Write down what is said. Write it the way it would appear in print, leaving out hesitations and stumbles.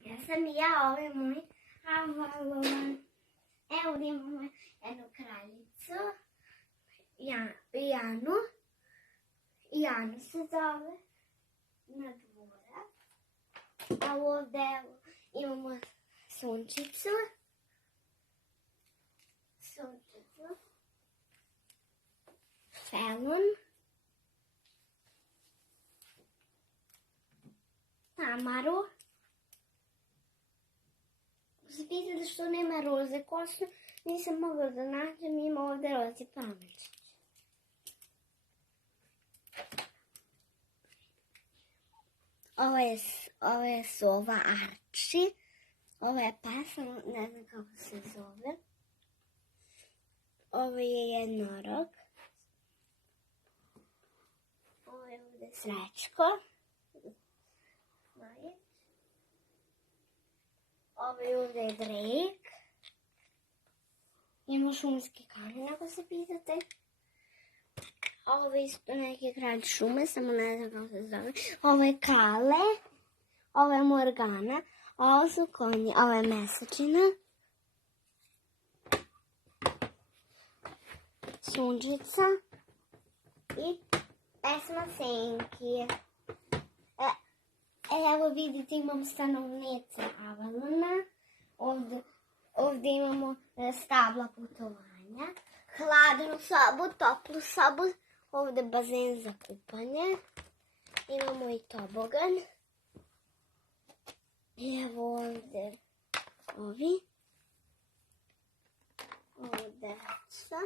ja sam i ja, ovo je moj Avalon. Evo ovdje imamo jednu kraljicu, Janu. Janu se zove, na dvora. A ovdje imamo Sunčicu. Felun. Tamaru. Se pitate što nema roze kosu, nisam mogla da nađem, ima ovdje roze pamečić. Ovo je sova Arči. Ovo je pas, ne znam kako se zove. Ovo je jednorog. Ovo je ovdje Srećko. Ovo je ovdje Drake. Ima šumski kamen, ako se pitate. Ovo je isto neki kralj šume, samo ne znam kako se zove. Ovo je Kale. Ovo je Morgana. Ovo su konji. Ovo je Mesečina. Sunčica. I pesma Senki. Evo vidite, imam stanovnice Avalona. Ovdje imamo stabla putovanja. Hladnu sobu, toplu sobu. Ovdje bazen za kupanje. Imamo i tobogan. Evo ovdje ovi. Ovdje deca.